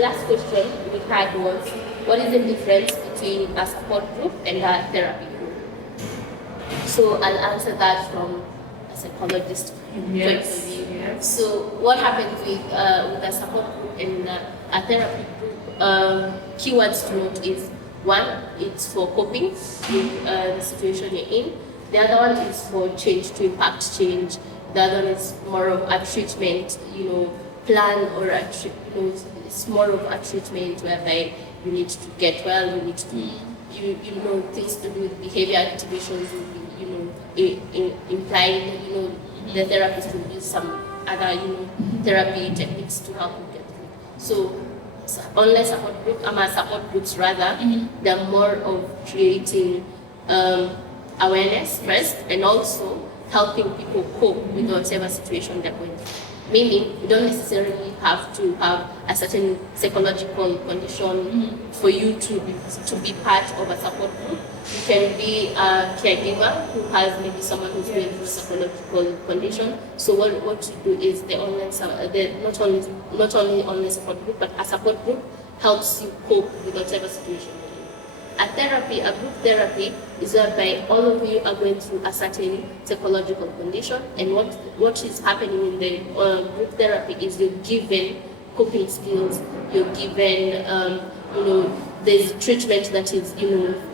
last question we had was, what is the difference between a support group and a therapy group? So I'll answer that from a psychologist point of view. Yes. So what happens with a support group and a therapy group? Keywords to note is, one, it's for coping with the situation you're in. The other one is for change, to impact change. The other one is more of a treatment, plan, or it's more of a treatment whereby you need to get well, you need to, things to do with behavior activations will be, implying, the therapist will use some other, therapy techniques to help you get through. So online support groups rather, they're more of creating awareness first, and also helping people cope with whatever situation they're going through. Meaning, you don't necessarily have to have a certain psychological condition for you to be part of a support group. You can be a caregiver who has maybe someone who's going through a psychological condition. So what you do is not only online support group, but a support group helps you cope with whatever situation. A group therapy, is whereby all of you are going through a certain psychological condition, and what is happening in the group therapy is you're given coping skills, you're given, there's treatment that is,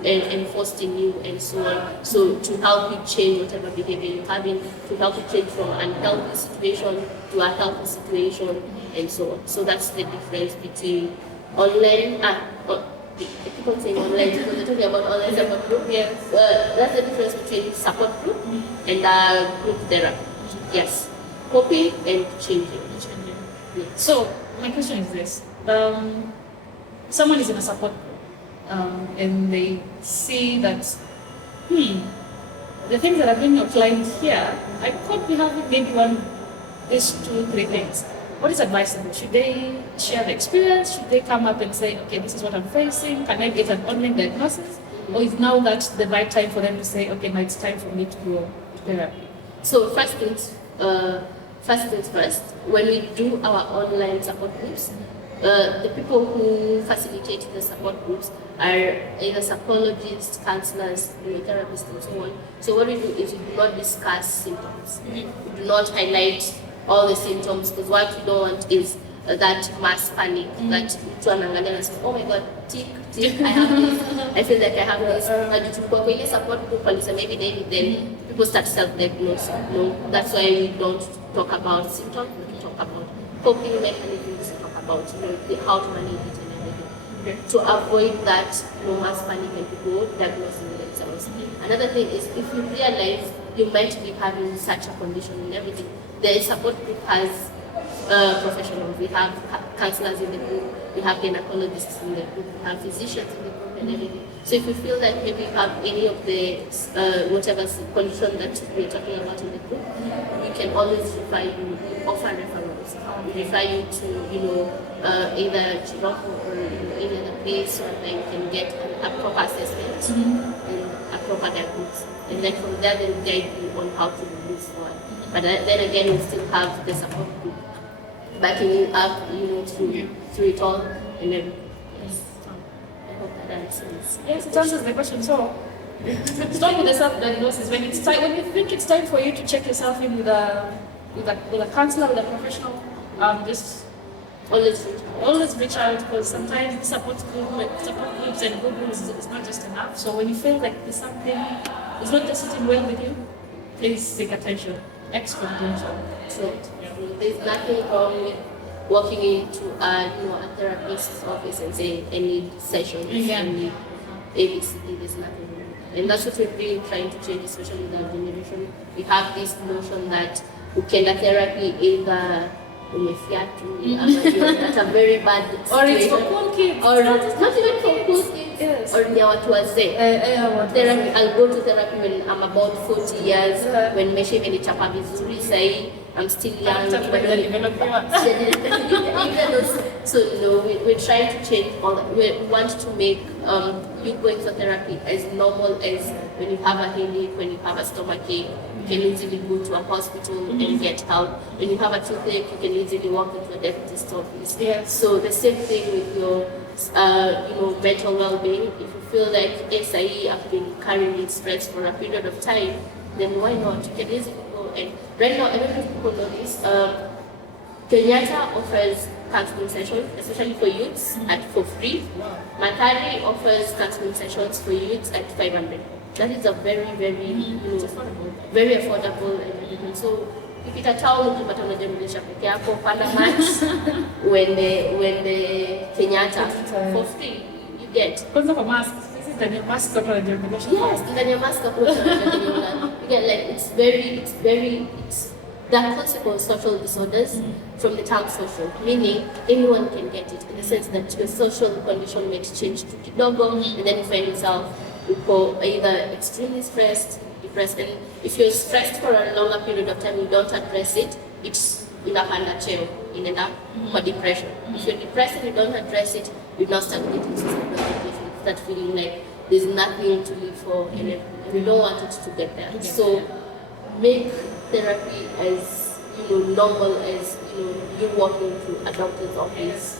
enforced in you, and so on. So to help you change whatever behavior you're having, to help you change from an unhealthy situation to a healthy situation, and so on. So that's the difference between online I keep on saying online because they're talking about online support group. Yes. That's the difference between support group and group therapy. Yes. Coping and changing. Yeah. So, my question is this. Someone is in a support group and they see that, the things that are being outlined here, I could be having maybe these 2, 3 things. What is advisable? Should they share the experience? Should they come up and say, okay, this is what I'm facing? Can I get an online diagnosis? Or is now that the right time for them to say, okay, now it's time for me to go to therapy? So first things first, when we do our online support groups, the people who facilitate the support groups are either psychologists, counselors, therapists, and so on. So what we do is we do not discuss symptoms. We do not highlight all the symptoms, because what we don't want is that mass panic that to anangalia and say, oh my god, tick, I have this, I feel like I have this. And to when you support people and maybe then people start self-diagnosing. No, that's why we don't talk about symptoms, we talk about coping mechanisms, we talk about how to manage it and everything. Okay. To avoid that mass panic and people diagnosing themselves. Another thing is, if you realize you might be having such a condition and everything, the support group has professionals. We have counselors in the group, we have gynecologists in the group, we have physicians in the group and everything. So if you feel that maybe you have any of the whatever condition that we're talking about in the group, we can always refer you, offer referrals. We refer you to, either Chiroko or any other place where you can get a proper assessment and a proper diagnosis. And then from there, they'll guide you on how to move forward. But then again, we still have the support group backing you up, through it all and everything. Yes. I hope that answers. Yes, it answers the question. So, start with the self-diagnosis. When you think it's time for you to check yourself in with a counselor, with a professional, just always reach out, because sometimes support groups and group groups is not just enough. So when you feel like there's something is not just sitting well with you, please seek attention. Expert attention. So there's nothing wrong with walking into a therapist's office and saying I need sessions, I need ABCD. There's nothing wrong with that. And that's what we're really trying to change, especially with our generation. We have this notion that ukenda therapy either umefiatu, you're at a very bad situation. Or it's for cool kids. Or not even for cool kids. Yes. Or ni watu wazee. Therapy, I'll go to therapy when I'm about 40 years, when maisha imenichapa vizuri sahi, I'm still young. So we're trying to change all that. We want to make you going for therapy as normal as when you have a headache, when you have a stomachache, you can easily go to a hospital and get help. When you have a toothache, you can easily walk into a dentist office. Yes. So the same thing with your mental well-being. If you feel like SIE, I've been carrying stress for a period of time, then why not? You can easily go. And right now, I don't know if people know this, Kenyatta offers counseling sessions, especially for youths, for free. Matari offers counseling sessions for youths at 500. That is a very, very, very affordable. And so, if it's a town, ukipata unajimulisha peke yako, panda match when the Kenyatta for free you get. Kwanza kwa mask. Ndani ya mask kwa unajimulisha. Yes, ndani ya mask kwa unajimulisha. You get like it's the concept of social disorders from the term social, meaning anyone can get it in the sense that your social condition might change to kidogo, and then you find yourself either extremely stressed, depressed, and if you're stressed for a longer period of time, you don't address it, it's inapanda cheo, inaenda for depression. If you're depressed and you don't address it, you now start getting suicidal ideation, start feeling like there's nothing to live for, and you don't want it to get there. So make therapy as normal as you walking to a doctor's office.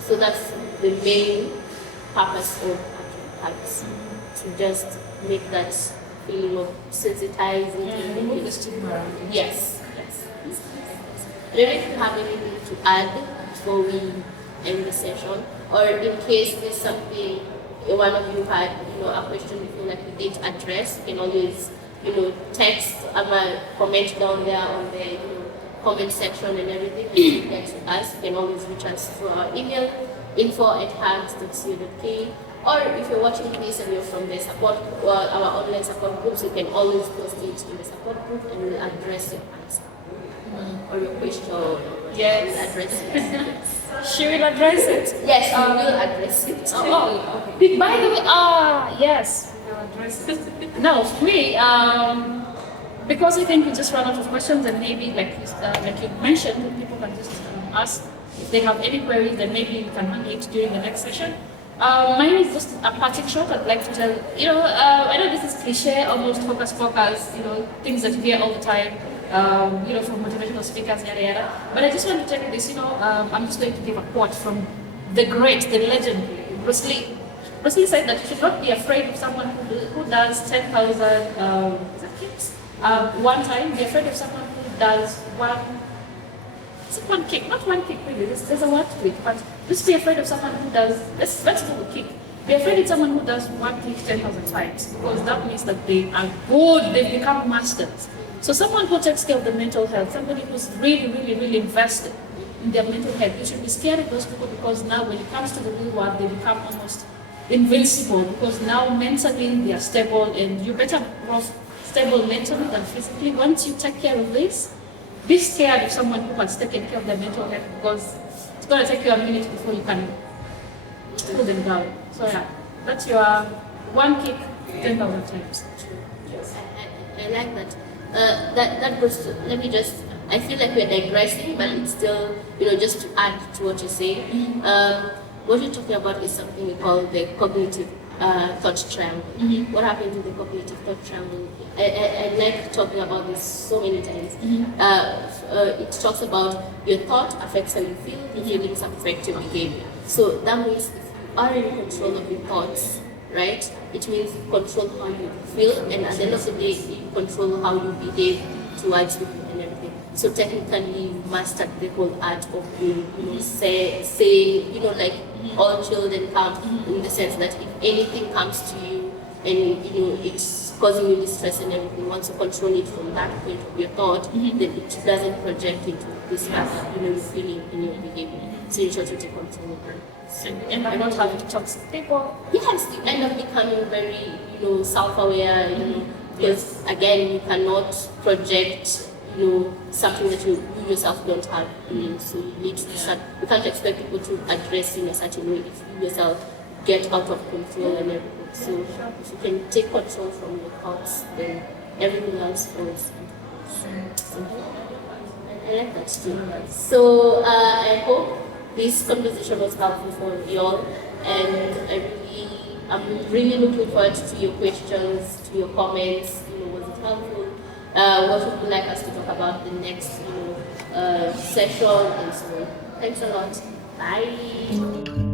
So that's the main purpose of habits, to just make that feeling of sensitizing. Remove the stigma around it. Yes. I don't know if you have anything to add before we end the session, or in case there's something one of you had a question you feel like we didn't address, you can always text or comment down there on the comment section and everything, and you get to us. You can always reach us through our email, info@hags.co.ke, or if you're watching this and you're from the support our online support groups, you can always post it in the support group and we'll address your answer or your question. Yes. We'll address it. She will address it. Yes, we will address it. Okay. By the way, yes, we will address it. Now, for me, because I think we just ran out of questions, and maybe like you mentioned, people can just ask if they have any queries, then maybe we can handle it during the next session. Mine is just a parting shot. I'd like to tell, I know this is cliche, almost focus, things that you hear all the time, from motivational speakers, yada yada. But I just want to tell you this, I'm just going to give a quote from the great, the legend, Bruce Lee. Bruce Lee said that you should not be afraid of someone who does 10,000 kicks one time. Be afraid of someone who does one kick, not one kick really. There's a word to it, but just be afraid of someone who does. Let's do a kick. Be afraid of someone who does one kick 10,000 times, because that means that they are good. They've become masters. So someone who takes care of the mental health, somebody who's really, really, really invested in their mental health, you should be scared of those people, because now when it comes to the real world, they become almost invincible, because now mentally they are stable, and you're better off stable mentally than physically. Once you take care of this, be scared of someone who has taken care of their mental health, because it's going to take you a minute before you can put them down. So yeah, that's your one kick 10,000 times. Yes. I like that. That goes to, I feel like we're digressing, but it's still, just to add to what you're saying. What you're talking about is something we call the cognitive thought triangle. What happens in the cognitive thought triangle? I like talking about this so many times. It talks about your thought affects how you feel, your feelings affect your behavior. So that means if you are in control of your thoughts, right, it means you control how you feel, and at the end of the day, you control how you behave towards people and everything. So technically, you mastered the whole art of being, saying, like all children come, in the sense that if anything comes to you and it's causing you distress and everything, once you control it from that point of your thought, then it doesn't project into this stuff, you're feeling in your behavior. So you try to take control of it. And you end up not having to toxic people. Yes, you end up becoming very, self-aware, because again, you cannot project, something that you yourself don't have. So you need to start. You can't expect people to address you in a certain way if you yourself get out of control and everything. So if you can take control from your thoughts, then everything else falls into place. So, I like that too. So I hope this conversation was helpful for you all, and I'm really looking forward to your questions, to your comments. Was it helpful? What would you like us to talk about the next, session and so on. Thanks a lot. Bye.